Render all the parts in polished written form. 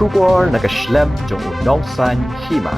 Kubor nakaslem jong unongsan Hima.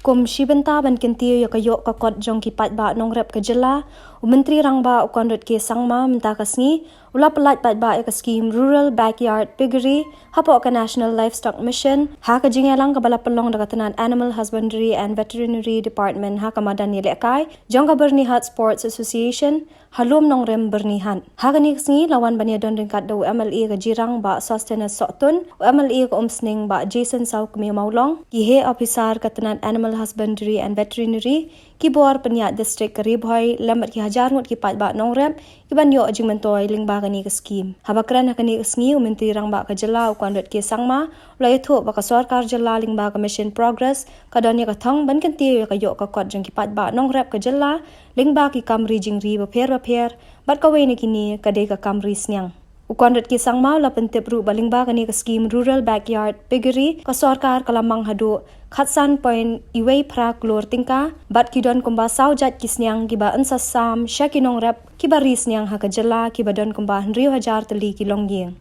Kum shibenta ban kintiu ya kayo kakot jong kipat ba nong rep ke jela Menteri Rangba ukon rut ke sangma minta kasngi ula pelat pat ba ke skim Rural Backyard Piggery hapo ke National Livestock Mission ha ke jingelang ke bala pelong dekatanan Animal Husbandry and Veterinary Department ha ke madan ni lekai jong ke Bernihat Sports Association halum nong rem bernihan ha ke ni kasngi lawan bania don ringkat do MLA ke jirang ba Sustenance Sotun MLA ke Sniang ba Jason Sau ke Maulong ki he officer katanan Animal Husbandry and Veterinary ki bor peniat district Ribhoi lambat ki Hajar Ngut ki pat ba nong rem ki ban yo jing mentoi ling ba kani ke skim habakran kani sngi Menteri Rangba ke jela ukon ret ke sangma la yatho ba ka sarkar jela ling ba ka mission progress kadon ya ka thang ban kan ti ka yo ka kot jing ki pat ba nong rep ke jela ling ba ki kamri jing ri ba pher bat ka we ni kini ka de ka kamri Sniang ukon ret ki sangma la pentep ru baling ba kani ka skim Rural Backyard Piggery ka sarkar kalamang hadu Khatsan point iway pra Klur tingka bat kidon kumba sau Jait ki Sniang ki ba ansasam shakinong rep ki ba ri Sniang ha ka jela ki ba don kumba Henry Hajar tali ki longyeng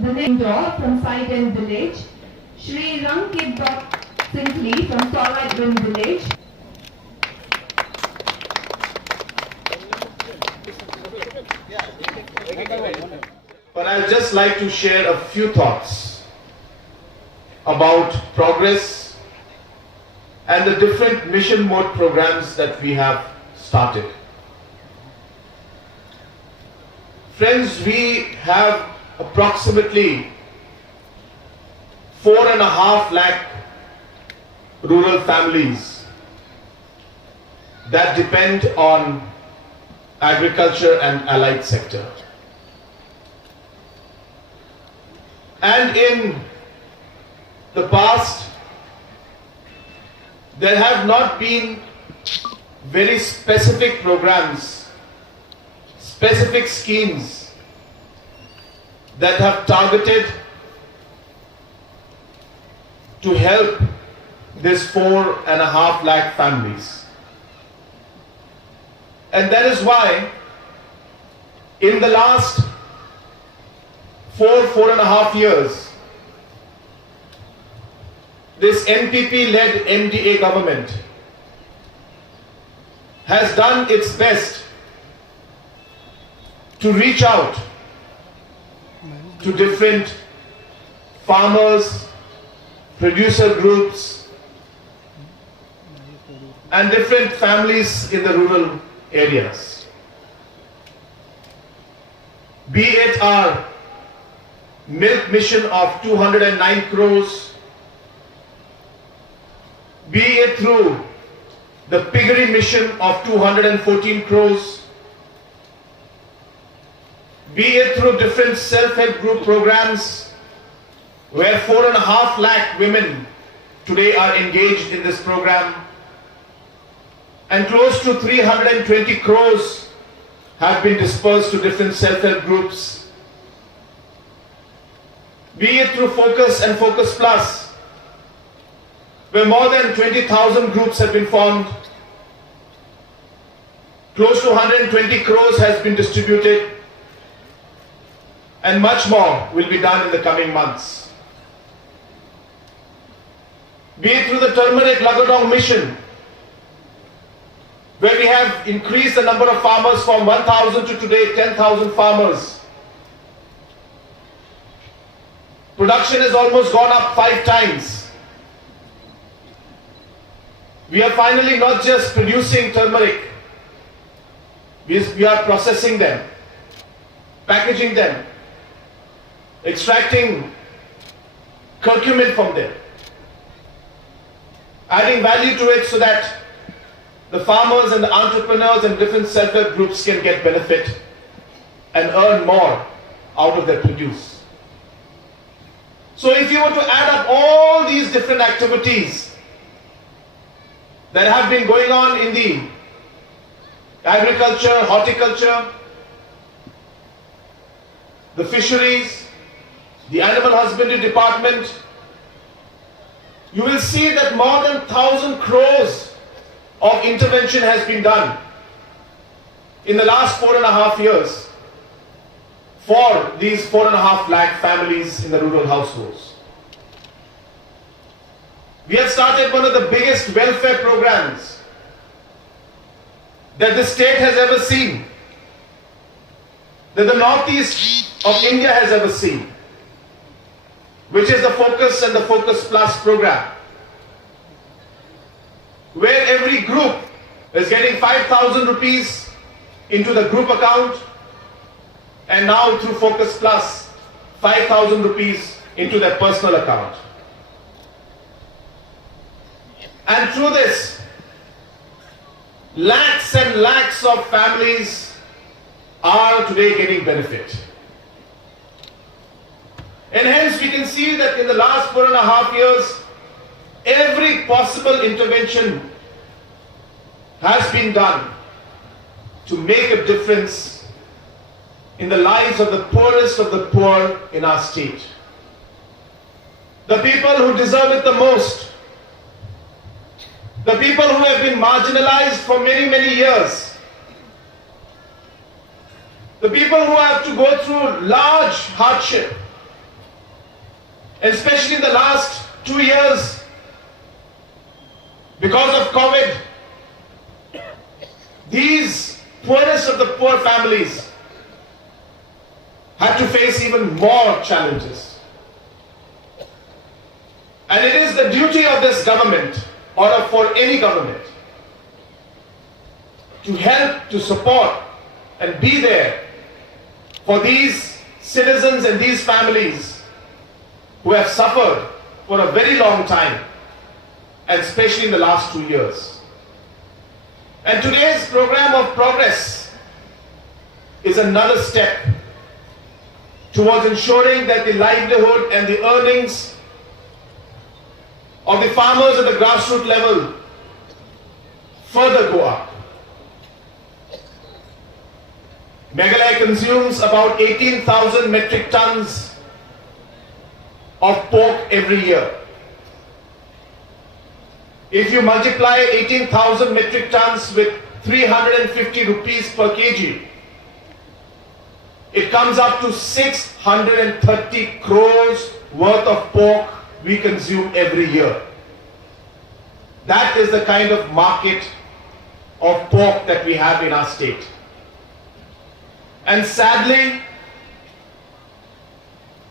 The name draw from Saiden village, Shri Rangkit Simply from Solid Wind village. But I'd just like to share a few thoughts about progress and the different mission mode programs that we have started. Friends, we have approximately 4.5 lakh rural families that depend on agriculture and allied sector. And in the past, there have not been very specific programs, specific schemes that have targeted to help this 4.5 lakh families. And that is why in the last 4.5 years, this NPP-led MDA government has done its best to reach out to different farmers, producer groups, and different families in the rural areas. Be it our milk mission of 209 crores, be it through the piggery mission of 214 crores, be it through different self-help group programs where 4.5 lakh women today are engaged in this program, and close to 320 crores have been dispersed to different self-help groups. Be it through Focus and Focus Plus, where more than 20,000 groups have been formed, close to 120 crores has been distributed, and much more will be done in the coming months. Be it through the Turmeric Lagadong mission, where we have increased the number of farmers from 1,000 to today 10,000 farmers. Production has almost gone up 5 times. We are finally not just producing turmeric, we are processing them, packaging them, extracting curcumin from them, adding value to it so that the farmers and the entrepreneurs and different self-help groups can get benefit and earn more out of their produce. So if you were to add up all these different activities that have been going on in the agriculture, horticulture, the fisheries, the animal husbandry department, you will see that more than 1,000 crores of intervention has been done in the last 4.5 years for these 4.5 lakh families in the rural households. We have started one of the biggest welfare programs that the state has ever seen, that the northeast of India has ever seen, which is the Focus and the Focus Plus program, where every group is getting 5,000 rupees into the group account, and now through Focus Plus, 5,000 rupees into their personal account. And through this, lakhs and lakhs of families are today getting benefit. And hence we can see that in the last 4.5 years, every possible intervention has been done to make a difference in the lives of the poorest of the poor in our state. The people who deserve it the most, the people who have been marginalized for many, many years, the people who have to go through large hardship, especially in the last 2 years because of COVID. These poorest of the poor families had to face even more challenges. And it is the duty of this government, or for any government, to help, to support and be there for these citizens and these families who have suffered for a very long time, and especially in the last 2 years. And today's program of progress is another step towards ensuring that the livelihood and the earnings of the farmers at the grassroots level further go up. Meghalaya consumes about 18,000 metric tons of pork every year. If you multiply 18,000 metric tons with 350 rupees per kg, it comes up to 630 crores worth of pork we consume every year. That is the kind of market of pork that we have in our state. And sadly,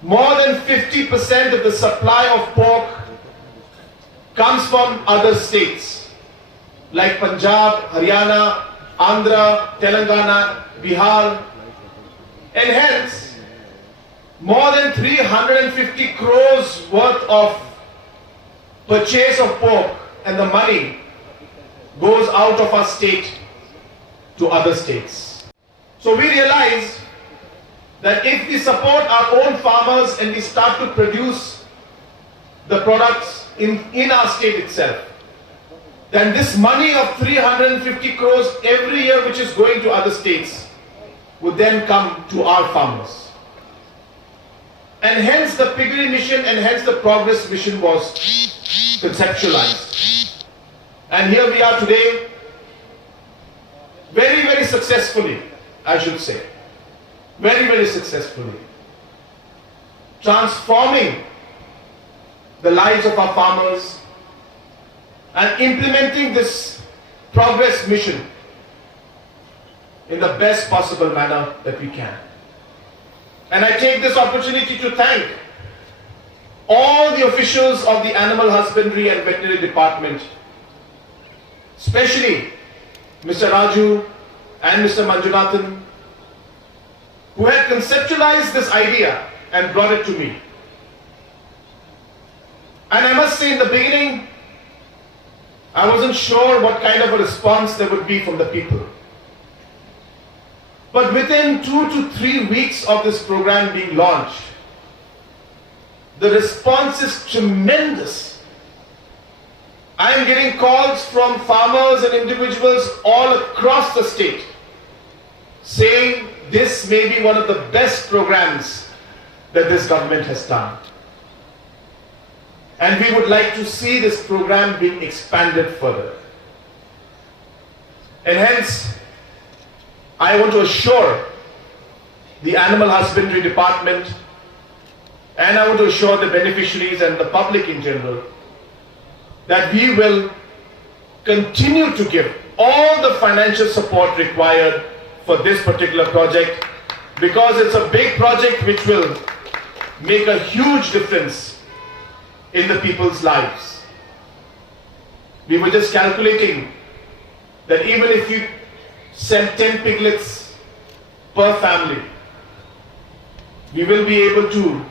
more than 50% of the supply of pork comes from other states like Punjab, Haryana, Andhra, Telangana, Bihar, and hence more than 350 crores worth of purchase of pork, and the money goes out of our state to other states. So we realize that if we support our own farmers and we start to produce the products in our state itself, then this money of 350 crores every year which is going to other states would then come to our farmers. And hence the piggery mission and hence the progress mission was conceptualized. And here we are today, very, very successfully, I should say, very, very successfully, transforming the lives of our farmers and implementing this progress mission in the best possible manner that we can. And I take this opportunity to thank all the officials of the Animal Husbandry and Veterinary Department, especially Mr. Raju and Mr. Manjunathan, who had conceptualized this idea and brought it to me. And I must say, in the beginning, I wasn't sure what kind of a response there would be from the people. But within 2 to 3 weeks of this program being launched, the response is tremendous. I am getting calls from farmers and individuals all across the state saying this may be one of the best programs that this government has done. And we would like to see this program being expanded further. And hence, I want to assure the Animal Husbandry Department, and I want to assure the beneficiaries and the public in general that we will continue to give all the financial support required for this particular project, because it's a big project which will make a huge difference in the people's lives. We were just calculating that even if you send 10 piglets per family, we will be able to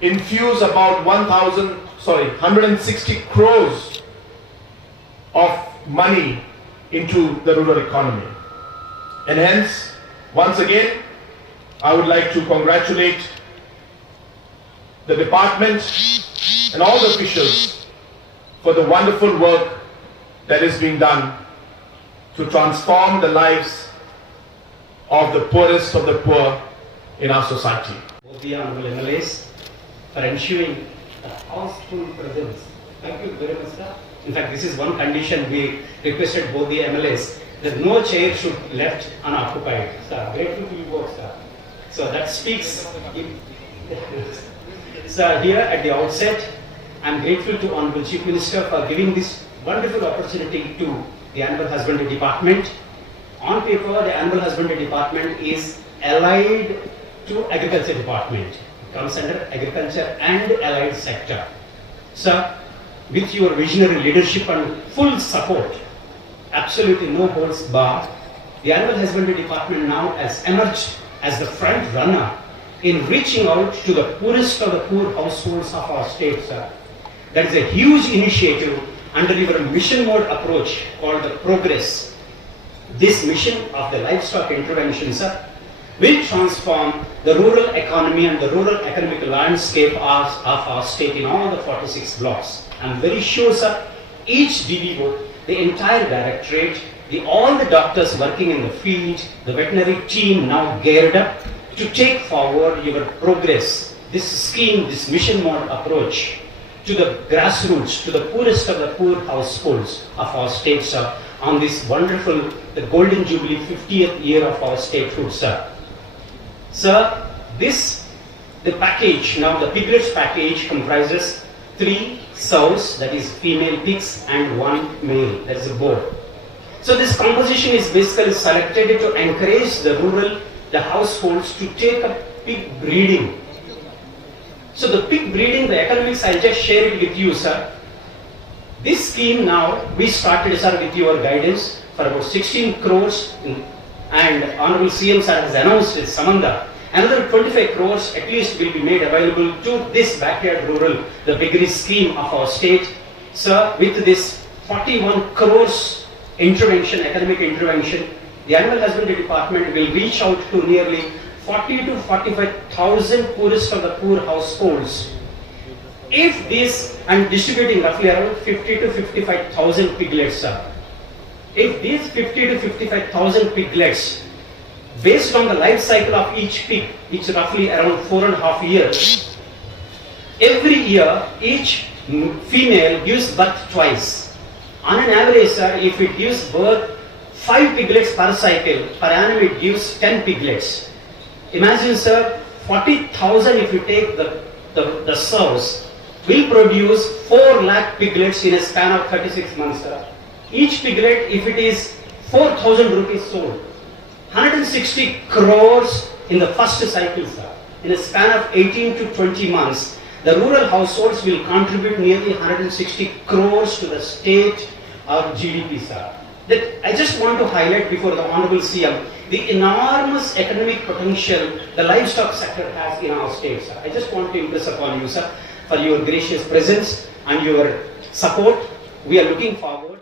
infuse about 160 crores of money into the rural economy. And hence, once again, I would like to congratulate the department and all the officials for the wonderful work that is being done to transform the lives of the poorest of the poor in our society. Both the honorable MLAs for ensuring the houseful presence. Thank you very much, sir. In fact, this is one condition we requested both the MLAs, that no chair should be left unoccupied. Sir, grateful to you both, sir. So that speaks. Sir, here at the outset, I am grateful to Honorable Chief Minister for giving this wonderful opportunity to the Animal Husbandry Department. On paper, the Animal Husbandry Department is allied to Agriculture Department. It comes under Agriculture and Allied Sector. Sir, with your visionary leadership and full support, absolutely no holds barred, the Animal Husbandry Department now has emerged as the front runner in reaching out to the poorest of the poor households of our state, sir. That is a huge initiative under your mission mode approach called the Progress. This mission of the livestock intervention, sir, will transform the rural economy and the rural economic landscape of our state in all the 46 blocks. I am very sure, sir, each DVO, the entire directorate, all the doctors working in the field, the veterinary team now geared up to take forward your Progress, this scheme, this mission mode approach to the grassroots, to the poorest of the poor households of our state, sir, on this wonderful, the Golden Jubilee 50th year of our statehood, sir. Sir, the package, now the piglets package comprises 3 sows, that is female pigs, and 1 male, that is a boar. So this composition is basically selected to encourage the households to take up pig breeding. So the pig breeding, the economics, I'll just share it with you, sir. This scheme now, we started, sir, with your guidance for about 16 crores and Honorable CM sir has announced it, Samanda. Another 25 crores at least will be made available to this backyard rural, the piggery scheme of our state. Sir, with this 41 crores intervention, economic intervention, the Animal Husbandry Department will reach out to nearly 40 to 45,000 poorest of the poor households. If this, and distributing roughly around 50 to 55,000 piglets, sir. If these 50 to 55,000 piglets, based on the life cycle of each pig, it's roughly around 4.5 years. Every year, each female gives birth twice. On an average, sir, if it gives birth 5 piglets per cycle, per annum it gives 10 piglets. Imagine, sir, 40,000 if you take the sows, will produce 4 lakh piglets in a span of 36 months, sir. Each piglet, if it is 4,000 rupees sold, 160 crores in the first cycle, sir. In a span of 18 to 20 months, the rural households will contribute nearly 160 crores to the state of GDP, sir. That I just want to highlight before the Honorable CM, the enormous economic potential the livestock sector has in our state, sir. I just want to impress upon you, sir, for your gracious presence and your support. We are looking forward.